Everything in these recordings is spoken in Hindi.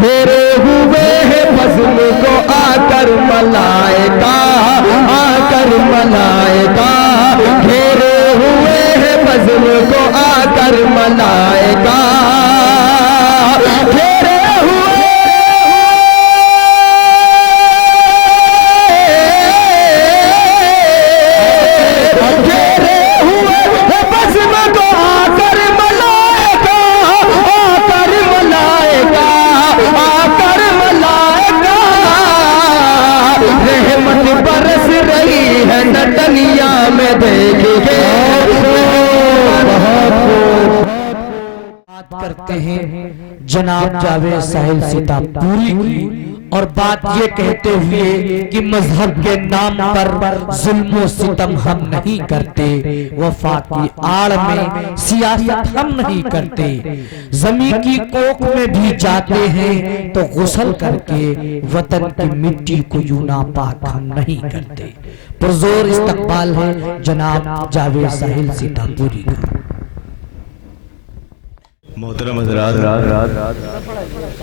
घेरे हुए हैं फजल को आकर मलाइका, आकर मलाइका, घेरे हुए हैं फजल को आकर मलाइका, घेरे हुए फजल को आकर मलाइका, आकर मलाइका, आकर मलाइका, रहमत बरस रही है नटनिया में देखिए। बात करते हैं जनाब जावेद साहिल सीतापुरी की, और बात ये कहते हुए कि मजहब के नाम पर जुल्म सितम हम नहीं करते, वफा की आड़ में सियासत हम नहीं करते, जमीन की कोख में भी जाते हैं तो गुस्ल करके वतन की मिट्टी को यूं नापाक हम नहीं करते। पुरजोर इस्तकबाल है जनाब जावेद साहिल सीतापुरी का। मोहतरम हज़रात,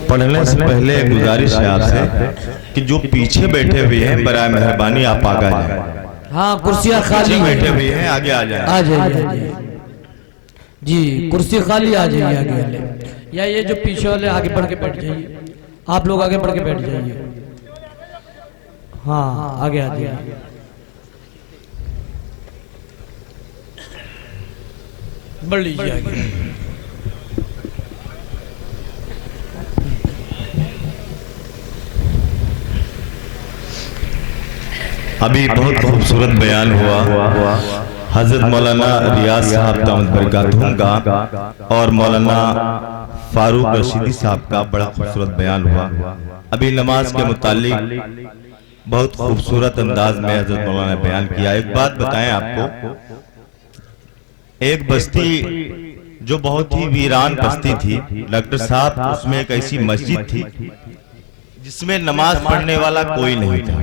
पढ़ने से पहले गुजारिश है आपसे कि जो पीछे बैठे हुए हैं बराए मेहरबानी आप आगे जाएं। हाँ, कुर्सियाँ खाली बैठे हुए हैं, आगे आ जाएं। आ जाइए जी, कुर्सी खाली, आ जाइए आगे वाले, या ये जो पीछे वाले आगे बढ़ के बैठ जाइए, आप लोग आगे बढ़ के बैठ जाइए। हाँ, आगे आ जाइए। बढ़ लीजिए आगे। अभी बहुत खूबसूरत बयान हुआ हजरत मौलाना रियाज साहब दामद बरकातहू का और मौलाना फारूक रशीदी साहब का बड़ा खूबसूरत बयान हुआ। अभी नमाज के मुतालिक बहुत खूबसूरत अंदाज में हजरत मौलाना ने बयान किया। एक बात बताएं आपको, एक बस्ती जो बहुत ही वीरान बस्ती थी, डॉक्टर साहब उसमें एक ऐसी मस्जिद थी जिसमें नमाज पढ़ने वाला कोई नहीं था।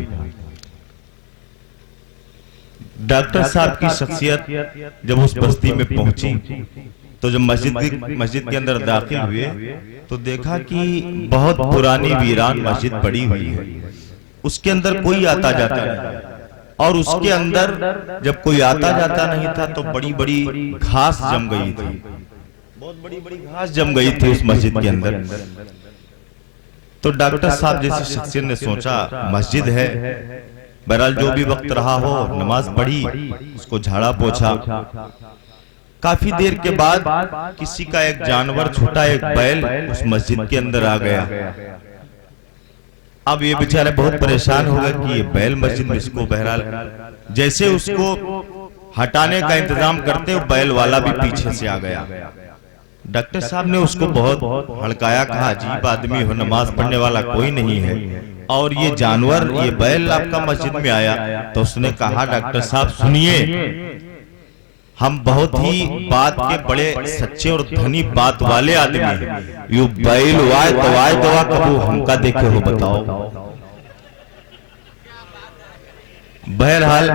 डॉक्टर साहब की शख्सियत जब उस बस्ती में पहुंची तो जब मस्जिद के अंदर दाखिल हुए तो देखा कि बहुत पुरानी वीरान मस्जिद पड़ी हुई है, उसके अंदर कोई आता जाता नहीं, और उसके अंदर जब कोई आता जाता नहीं था तो बड़ी बड़ी घास जम गई थी, बहुत बड़ी बड़ी घास जम गई थी उस मस्जिद के अंदर। तो डॉक्टर साहब जैसी शख्सियत ने सोचा मस्जिद है, बहरहाल जो भी वक्त रहा हो नमाज पढ़ी, उसको झाड़ा पोछा। काफी देर के बाद किसी का एक जानवर छोटा, एक बैल उस मस्जिद के अंदर आ गया। अब ये बेचारे बहुत परेशान हो गए कि ये बैल मस्जिद में, इसको बहरहाल जैसे उसको हटाने का इंतजाम करते हो बैल वाला भी पीछे से आ गया। डॉक्टर साहब ने उसको बहुत हड़काया, कहा अजीब आदमी हो, नमाज पढ़ने वाला कोई नहीं है और ये जानवर, ये बैल आपका मस्जिद में आया। तो उसने कहा डॉक्टर साहब सुनिए, हम बहुत ही बात के बड़े सच्चे और धनी बात वाले आदमी हैं, यू बैल वाय दवा कबू हमका देखे हो बताओ। बहरहाल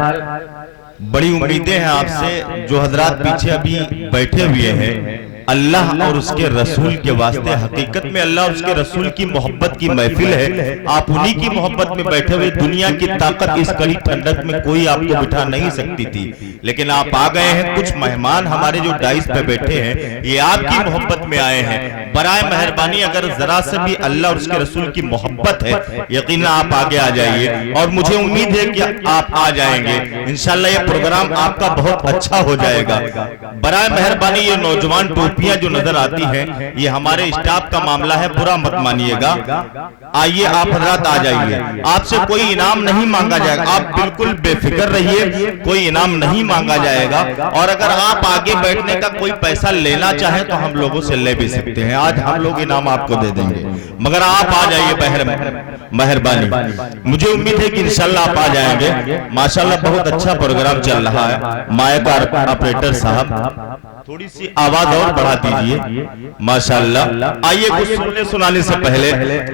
बड़ी उम्मीदें हैं आपसे, जो हजरात पीछे अभी बैठे हुए हैं, अल्लाह और उसके रसूल के वास्ते, हकीकत में अल्लाह और उसके रसूल की मोहब्बत की महफिल है, आप उन्हीं की मोहब्बत में बैठे हुए। दुनिया की ताकत इस कड़ी ठंडक में कोई आपको बिठा नहीं सकती थी, लेकिन आप आ गए हैं। कुछ मेहमान हमारे जो डाइस पे बैठे हैं ये आपकी मोहब्बत में आए हैं। बराए मेहरबानी अगर जरा से भी अल्लाह और उसके रसूल की मोहब्बत है, यकीनन आप आगे आ जाइए, और मुझे उम्मीद है कि आप आ जाएंगे इंशाल्लाह। ये प्रोग्राम आपका बहुत अच्छा हो जाएगा। बराए मेहरबानी ये नौजवान टोपियां जो नजर आती हैं ये हमारे स्टाफ का मामला है, बुरा मत मानिएगा। आइए आप हजरात आ जाइए, आपसे कोई इनाम नहीं मांगा जाएगा, आप बिल्कुल बेफिक्र रहिए, कोई इनाम नहीं मांगा जाएगा। और अगर आप आगे बैठने का कोई पैसा लेना चाहें तो हम लोगों से ले भी सकते हैं, आज हम लोग इनाम आपको दे देंगे, मगर आप आ जाइए मेहरबानी। मुझे उम्मीद है कि इंशाल्लाह आप आ जाएंगे। माशाल्लाह बहुत अच्छा प्रोग्राम चल रहा है। माइक ऑपरेटर साहब थोड़ी सी आवाज और बढ़ा दीजिए माशाअल्लाह। आइए कुछ सुनने सुनाने से पहले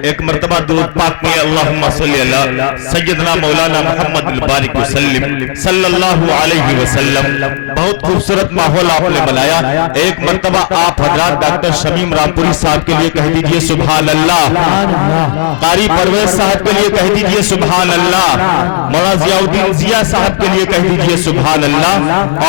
एक मर्तबा दुरूद पाक में अल्लाहुम्मा सल्ली अला सय्यदना मौलाना मुहम्मद बारिक वसल्लम सल्लल्लाहु अलैहि वसल्लम। बहुत खूबसूरत माहौल आपने बनाया। एक मर्तबा आप हजरात डॉक्टर शमीम रामपुरी साहब के लिए कह दीजिए सुभान अल्लाह। कारी परवेज साहब के लिए कह दीजिए सुभान अल्लाह। मौलाना जियाउद्दीन जिया साहब के लिए कह दीजिए सुभान अल्लाह।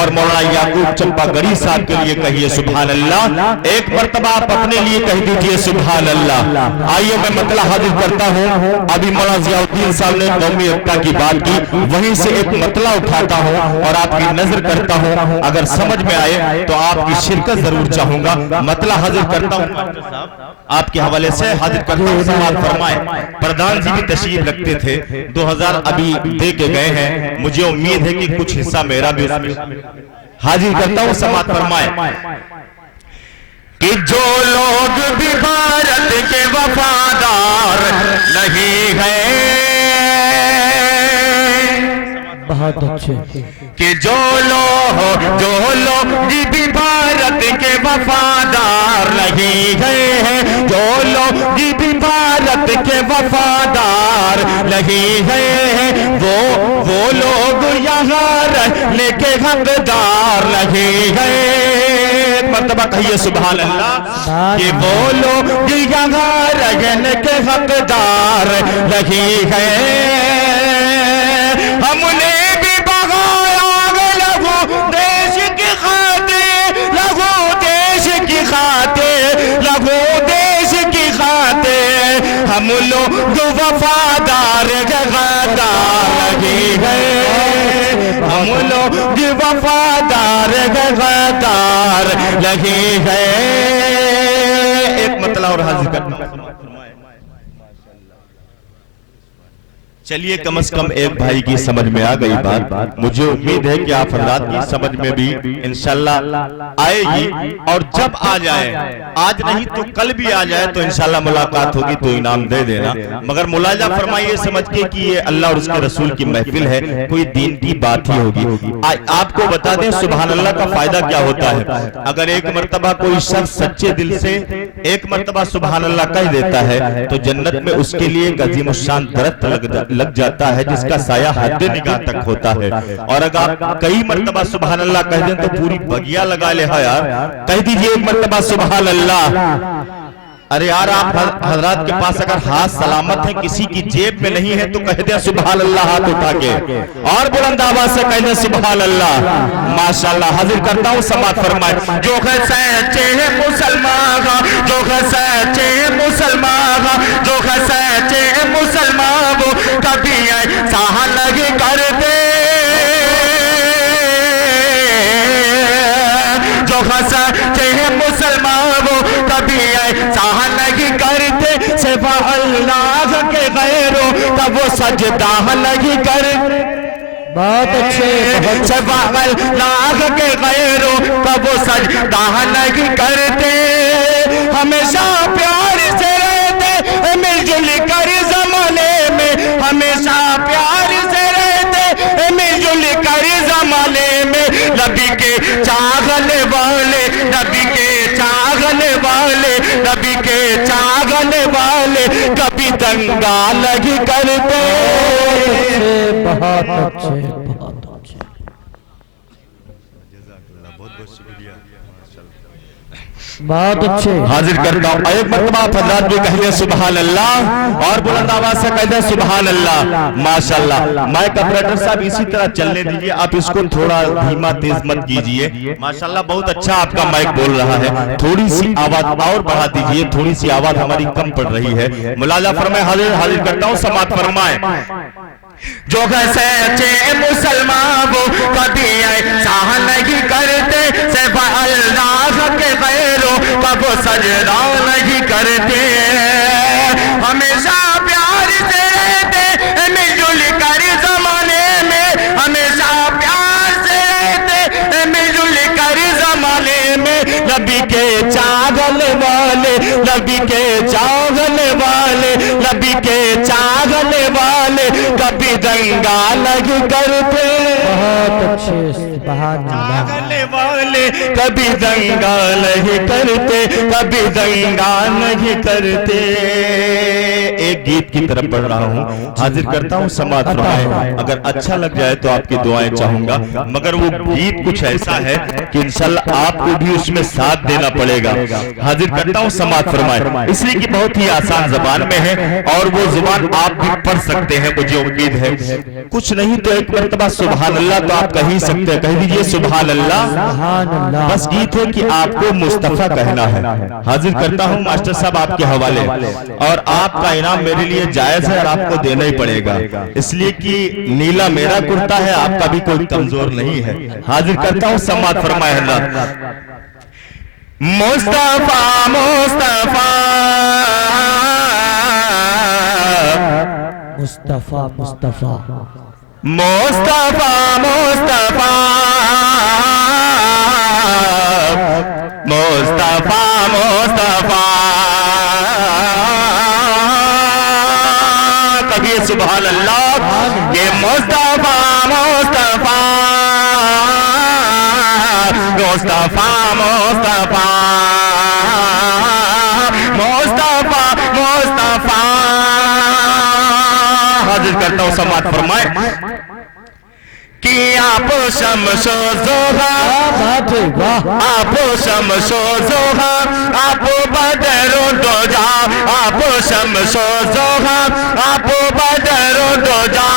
और मौलाना याकूब चंपागढ़ी साहब के लिए कहिए सुभान अल्लाह। एक मर्तबा आप अपने लिए कह दीजिए सुभान अल्लाह। आइए मैं मतला हाजिर करता हूँ। अभी मौलाना जियाउद्दीन साहब ने कौमी एकता की बात की, वहीं से एक मतला उठाता हूँ और आपकी नजर करता हूँ। अगर समझ में आए तो आपकी शिरकत जरूर चाहूंगा। मतला हाजिर करता हूँ, आपके हवाले से हाजिर करता हूँ। समाअत फरमाए। प्रधान जी भी तशरीफ रखते थे, 2000 अभी दे के गए हैं। मुझे उम्मीद है कि कुछ हिस्सा मेरा भी उसमें हाजिर करता हूँ। समाअत फरमाए कि जो लोग भी भारत के वफादार नहीं है, बहुत अच्छे, कि जो लोग भी भारत के वफादार नहीं गए हैं, जो लोग भी भारत के वफादार नहीं गए हैं, वो लोग यहाँ रहने के हकदार नहीं गए। मर्तबा कहिए सुभान अल्लाह। कि वो लोग यहाँ रहने के हकदार नहीं गए। हमने भी बगाया लहू देश की खातिर, लहू देश की खातिर, लहू देश की खातिर। हम लोग वफादार गद्दार लगे गए, हम लोग वफादार गद्दार लगे गए। एक मतला और हाजिर करना। चलिए कम से कम एक भाई की समझ में आ गई बात। मुझे उम्मीद है कि आप हजरात की समझ में भी इंशाल्लाह आएगी। और जब आ जाए, आज नहीं तो कल भी आ जाए तो इंशाल्लाह मुलाकात होगी तो इनाम दे देना। मगर मुलाजा फरमाइए समझ के कि ये अल्लाह और उसके रसूल की महफिल है, कोई दीन की बात ही होगी। आपको बता दें सुभान अल्लाह का फायदा क्या होता है। अगर एक मर्तबा कोई शख्स सच्चे दिल से एक मर्तबा सुभान अल्लाह कह देता है तो जन्नत में उसके लिए एक अजीमुश्शान दरख्त लग जाता है जिसका साया हद निगाह तक होता है। और अगर आप कई मर्तबा सुभान अल्लाह कह दें तो पूरी बगिया लगा ले। यार कह दीजिए एक मर्तबा सुभान अल्लाह। अरे यार आप हजरात के पास अगर हाथ सलामत है, किसी की जेब में नहीं है तो कह दे सुभान अल्लाह हाथ उठा के और बुलंद आवाज से कह दे सुभान अल्लाह। माशाअल्लाह हाजिर करता हूँ। समाअत फरमाए। जो है सच्चे है मुसलमान, जो है सच्चे मुसलमान, जो है सच्चे मुसलमान, वो कभी ऐसा नहीं करते। जो है सच्चे मुसलमान वो कभी ऐसा नहीं करते, सिवा अल्लाह के गैरों का वो सजदा नहीं करते। बहुत अच्छे, सिवा अल्लाह के गैरों का वो सजदा नहीं करते। हमेशा प्यार से रहते मिलजुल कर जमाने में, हमेशा प्यार से रहते मिलजुल कर जमाने में। नबी के चाहने वाले, नबी के चाहने वाले, नबी के चाहने वाले कभी दंगा नहीं करते। बहुत अच्छे, बहुत अच्छे। बहुत अच्छे हाजिर करता हूँ। एक मर्तबा आप हजरात भी कहिए सुभान अल्लाह और बुलंद आवाज से कहते सुभान अल्लाह। माशाअल्लाह। माइक ऑपरेटर साहब इसी तरह चलने दीजिए, आप इसको थोड़ा धीमा तेज मत कीजिए। माशाअल्लाह बहुत अच्छा आपका माइक बोल रहा है। थोड़ी सी आवाज और बढ़ा दीजिए, थोड़ी सी आवाज हमारी कम पड़ रही है। मुलाजा फरमाए। हाजिर करता हूँ। समाअत फरमाए। जो सच्चे मुसलमान वो कभी ऐसा नहीं करते, सिवा अल्लाह के गैरों का वो सजदा नहीं करते। हमेशा प्यार से रहते मिलजुल कर जमाने में, हमेशा प्यार से रहते मिलजुल कर जमाने में। नबी के चाहने वाले, नबी के चाहने वाले, नबी के चाहने वाले कभी दंगा नहीं करते। बहुत अच्छे, सुभान अल्लाह। चाहने वाले कभी दंगा नहीं करते, कभी दंगा नहीं करते। एक गीत की तरफ बढ़ रहा हूँ, हाजिर करता हूँ समाअत फरमाएं। अगर अच्छा लग जाए तो आपकी दुआएं चाहूंगा, मगर वो गीत कुछ ऐसा है कि इंशाल्लाह आपको भी उसमें साथ देना पड़ेगा। हाजिर करता हूँ समाअत फरमाएं, इसलिए कि बहुत ही आसान जबान में है और वो जुबान आप भी पढ़ सकते हैं, मुझे उम्मीद है। कुछ नहीं तो एक मरतबा सुभान अल्लाह तो आप कह ही सकते हैं, कह दीजिए सुभान अल्लाह। बस गीत है कि आपको मुस्तफा कहना है। हाजिर करता हूँ मास्टर साहब आपके हवाले, और आपका इनाम मेरे लिए जायज है और आपको देना ही पड़ेगा, इसलिए कि नीला मेरा कुर्ता है, आपका भी कोई कमजोर नहीं है। हाजिर करता हूँ समाअत फरमाए। मुस्तफा मुस्तफा मुस्तफा मुस्तफा मुस्तफा मुस्तफा मुस्तफा मुस्तफा। कभी सुभान अल्लाह ये मुस्तफा मुस्तफा मुस्तफा मुस्तफा मुस्तफा मुस्तफा। हाजिर करता हूँ समाअत फरमाए कि आप शमशो जोहा, आप शमशो जोहा, आप बदरो दोजा, आप शमशो जोहा, आप बदरो दोजा,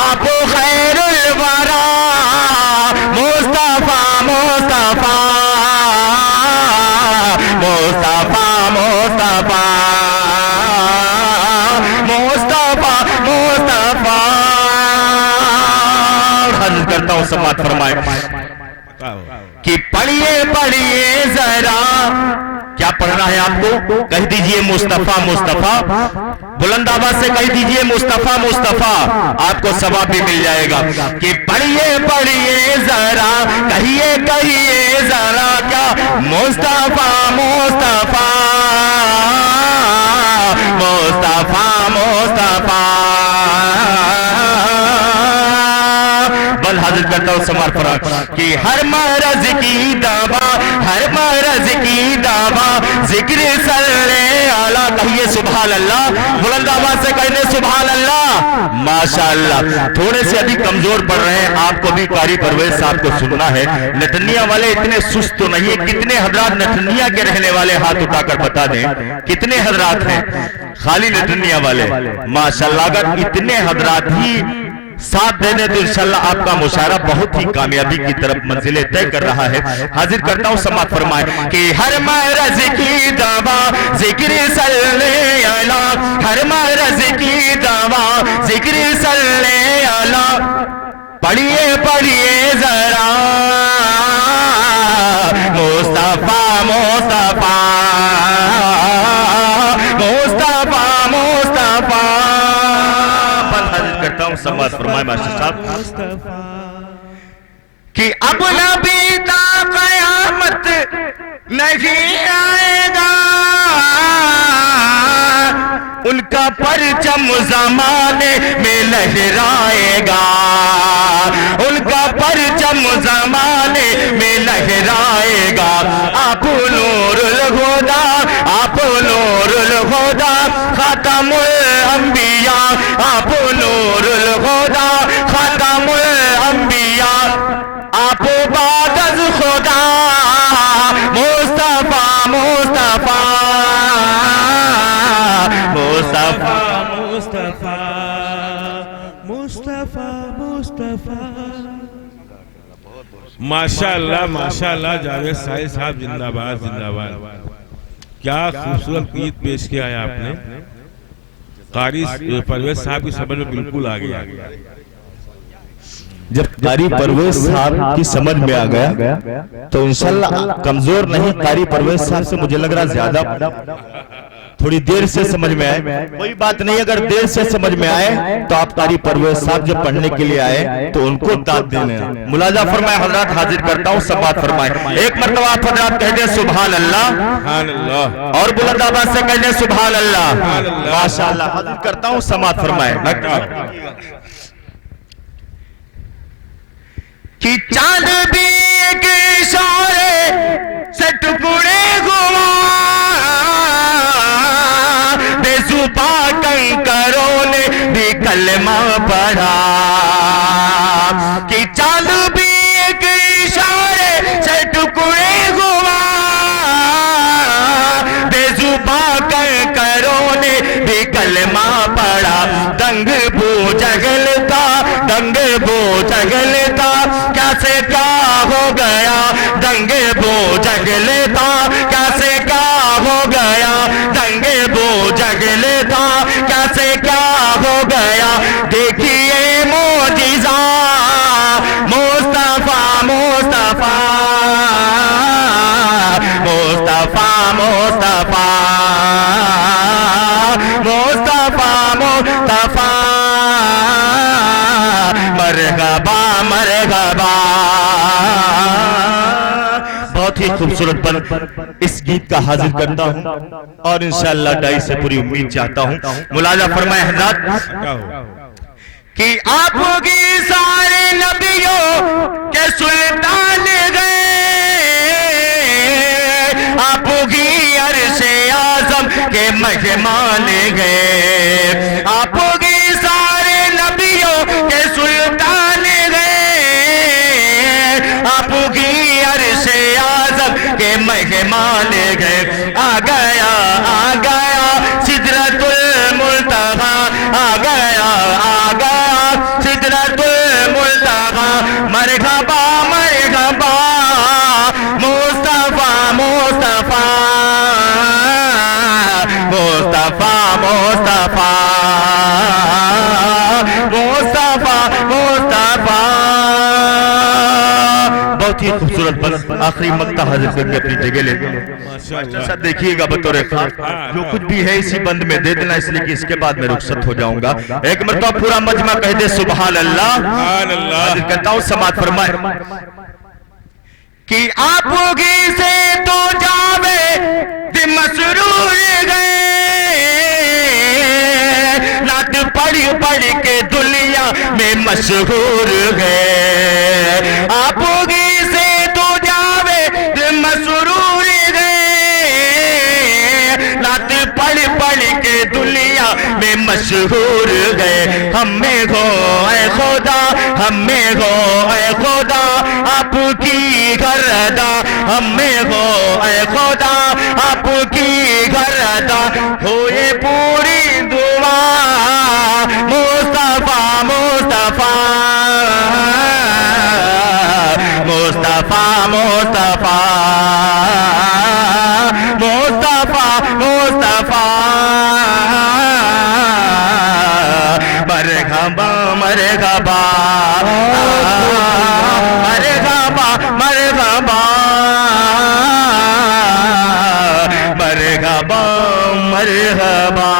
आप खैरुल वरा। मुस्तफा मुस्तफा मुस्तफा मुस्तफा मुस्तफा मुस्तफा। हाजिर करता हूँ समाअत फरमाए कि पढ़िए पढ़िए जरा। क्या पढ़ना है आपको? कह दीजिए मुस्तफा मुस्तफा, बुलंद आवाज से कह दीजिए मुस्तफा मुस्तफा, आपको सवाब भी मिल जाएगा। कि पढ़िए पढ़िए जरा, कहिए कहिए जरा, क्या मुस्तफा मुस्तफा मुस्तफा मुस्तफा। बल हाजिर करता हूँ समाअत फरमाए कि हर मरज की दवा, हर मरज की दवा, जिक्र सल्ले आला। कहिए सुभान अल्लाह, बुलंद आवाज से कहने सुभान अल्लाह। माशाअल्लाह, थोड़े से अभी कमजोर पड़ रहे हैं, आपको भी कारी परवेज साहब को सुनना है। नटनिया वाले इतने सुस्त तो नहीं है। कितने हजरात नटनिया के रहने वाले हाथ उठाकर बता दें, कितने हजरात हैं खाली नटनिया वाले? माशाअल्लाह, अगर इतने हजरात ही साथ देने तो इंशाल्लाह आपका मुशायरा बहुत ही कामयाबी की तरफ मंजिलें तय कर रहा है। हाजिर करता हूँ समाअत फरमाए कि हर मरज की दवा, जिक्र सल्ले अला, हर मरज की दवा, जिक्र सल्ले अला। पढ़िए पढ़िए जरा मुस्तफा मुस्तफा मुस्तफा मुस्तफा। करता हूं समाअत फरमाए मास्टर साहब कि अब नबी ता कयामत नहीं आएगा, उनका परचम ज़माने में लहराएगा, उनका परचम ज़माने में लहराएगा। आप नूरुल हुदा, आप नूरुल हुदा, खातमुल अंबिया, आप नूरुल हुदा, खातमुल अंबिया, आप बादज खुदा मुस्तफा मुस्तफा मुस्तफा मुस्तफा मुस्तफा मुस्तफा। माशाअल्लाह माशाअल्लाह, जावेद साहिल साहब जिंदाबाद जिंदाबाद। क्या खूबसूरत गीत पेश किया है आपने। कारी परवेज साहब की समझ में बिल्कुल आ गया। जब कारी परवेज साहब की समझ में आ गया तो इंशाल्लाह कमजोर नहीं, कारी परवेज साहब से मुझे लग रहा ज्यादा थोड़ी देर से समझ में आए, कोई बात नहीं। अगर देर से समझ में आए तो आप कारी परवेज साहब जब पढ़ने के लिए आए तो उनको दाद देने। मुलाजा फरमाए हजरत, हाजिर करता हूँ समाअत फरमाए। एक मरतबा आप हजरत कह दे सुभान अल्लाह, और बुलंद आवाज से कह दे सुभान अल्लाह। माशाअल्लाह, हाजिर करता हूँ समाअत फरमाए कि चांद भी एक इशारे से टुकड़े हुआ, बेजुबा कंकरों ने भी कलमा पढ़ा, कि चांद भी एक इशारे से टुकड़े हुआ, बेजुबा कंकरों ने भी कलमा पढ़ा। दंग बो जगलता, दंग बो जगलता, कैसे क्या हो गया, दंग बो जगलता, कैसे क्या हो गया, दंग बो जगलता, कैसे क्या हो गया। देखिए मोजिज़ा मुस्तफा मुस्तफा मुस्तफा मुस्तफा मुस्तफा मुस्तफा, मरहबा मरहबा। बहुत ही खूबसूरत पल इस गीत का हाजिर करता हूं और इंशाअल्लाह दाई से पूरी उम्मीद चाहता हूं। मुलाजा फरमाए हज़रत कि आपकी सारे नबियों के सुल्तान गए, आपकी अर्शे आज़म के मेहमान गए, आपकी सारे नबियों के सुल्तान गए, आपकी अर्शे आज़म के मेहमान गए। आ गया सिदरतुल मुंतहा, आ गया सिदरतुल मुंतहा। मरहबा मरहबा मुस्तफा मुस्तफा मुस्तफा मुस्तफा मुस्तफा मुस्तफा। बहुत ही खूबसूरत बस आखिरी मक्ता हाजिर करके अपनी जगह लेते हैं। मास्टर साहब देखिएगा बतौर खास जो कुछ भी है इसी बंद में दे देना, इसलिए कि इसके बाद मैं रुखसत हो जाऊंगा। एक मरतबा पूरा मजमा कह दे सुभान अल्लाह। हाजिर करता हूं, समात फरमाए कि आपकी से तो जावे दिल मसरूर गए, नात पढ़ पढ़ के दुनिया में मशहूर गए। आपकी से तो जावे दिल मसरूर गए, नात पढ़ पढ़ के दुनिया में मशहूर गए। हमें गो ऐ खुदा, हमें गो ऐ खुदा आपकी गरदा, हमें गो ऐ खुदा आपकी गरदा। होए पूरी दुआ मुस्तफा मुस्तफा मुस्तफा मुस्तफा मुस्तफा मुस्तफा। मरहबा मरहबा मरहबा मरहबा मरहबा मरहबा।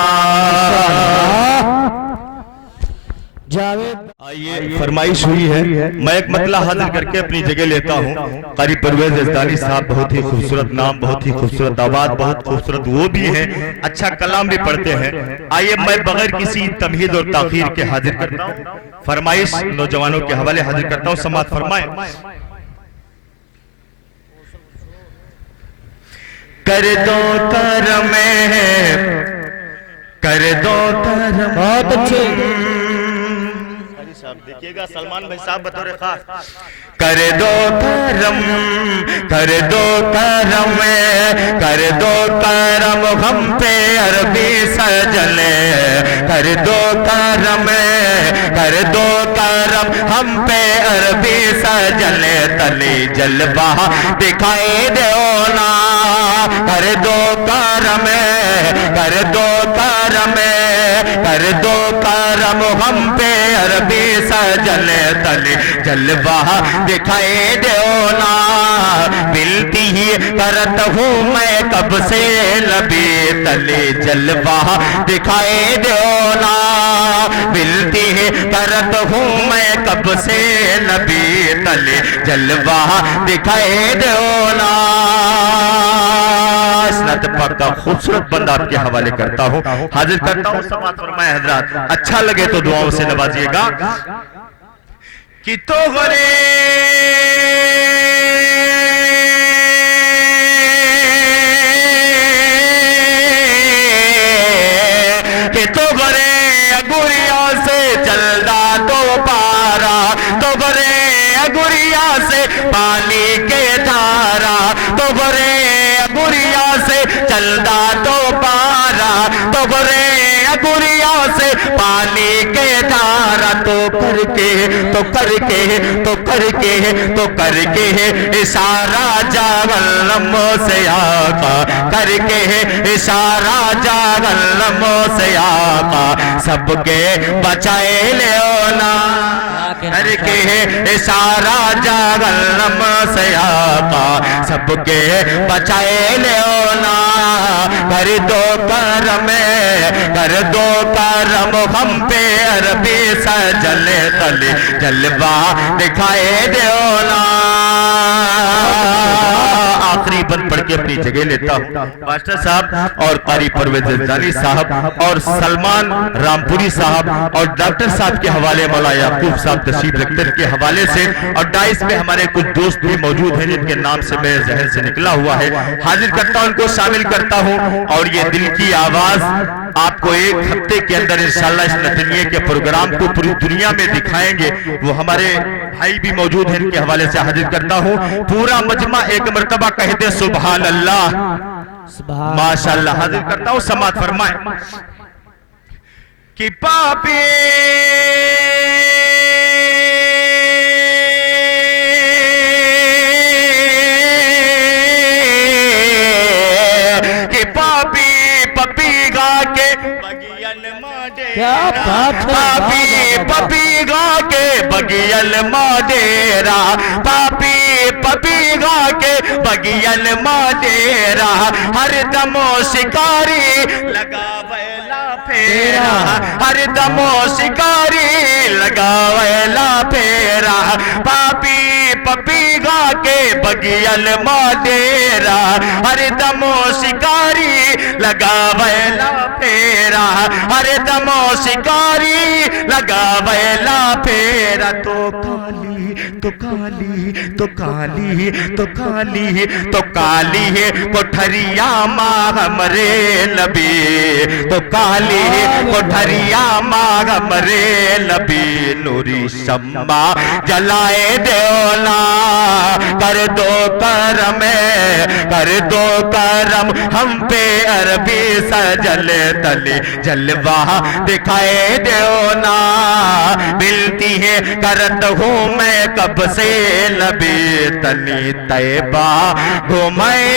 आइए फरमाइश हुई है, मैं एक मतला हाजिर करके अपनी जगह लेता हूँ। कारी परवेज यज़दानी साहब बहुत ही खूबसूरत नाम, बहुत ही खूबसूरत आवाज, बहुत खूबसूरत वो भी है, अच्छा कलाम भी पढ़ते हैं। आइए मैं बगैर किसी तमहीद और ताखीर के हाजिर करता हूँ, फरमाइश नौजवानों के हवाले हाजिर करता हूँ। समात फरमाए कर दो करम, कर दो करम। बहुत अच्छे देखिएगा सलमान भाई साहब बतौर खास। कर दो करम, कर दो करम, कर दो करम हम पे अरबी सजने, कर दो करम, कर दो करम हम पे अरबी सजने। तली जलवा दिखाई दो ना, कर दो करम, कर दो करम, कर दो करम हम पे अरबी सजने। तले जलवा दिखाई दो ना, मिलती ही करत हूँ मैं कब से नबी। तले जलवा दिखाई दो ना, मिलती ही करत हूँ मैं कब से नबी। तले जलवा दिखाई दो ना। इस्नात पाक का खूबसूरत बंदा आपके हवाले करता हूँ, हाजिर करता हूँ। समात फरमाए हजरात, अच्छा लगे तो दुआओं से नवाजिएगा। कि तो गरे से पानी के धारा तो करके इशारा जागलम से आका करके इशारा जागलम से आका सबके बचाए ले ना करके इशारा जागलम से आका सबके बचाए ले ना कर दो करम हम पे अरबी सजल तले जलवा दिखाए दो ना। आखिरी बंद पढ़ के अपनी जगह लेता हूँ। मास्टर साहब और कारी परवेज जंजानी साहब और सलमान रामपुरी साहब और डॉक्टर साहब के हवाले मौला याकूब साहब तशरीफ रखते के हवाले से और डाइस में हमारे कुछ दोस्त भी मौजूद हैं जिनके नाम से मेरे जहन से निकला हुआ है, हाजिर करता हूं, उनको शामिल करता हूं और ये दिल की आवाज आपको एक हफ्ते के अंदर इंशाल्लाह इस नतनिये के प्रोग्राम को पूरी दुनिया में दिखाएंगे। वो हमारे भाई भी मौजूद हैं, इनके हवाले से हाजिर करता हूं। पूरा मजमा एक मर्तबा कहते सुभान अल्लाह माशाअल्लाह। हाजिर करता हूं, समात फरमाए कि पापी पपी गा के बगियल माडेरा पापी गा के बगियल माडेरा हर दमो शिकारी लगावेला फेरा हर दमो शिकारी लगावेला फेरा पापी गा के बगियल माडेरा हर दमो शिकारी लगावेला फेरा हर दमो शिकारी लगावेला फेरा तो काली है कोठरिया माँ हमरे नबी तो काली है कोठरिया माँ हमरे नबी नूरी शम्मा जलाए देना कर दो करम हम पे अरबी सजल तले जलवा दिखाए देना मिलती है करत हूँ मैं कब से नबी तनी तैबा घुमाए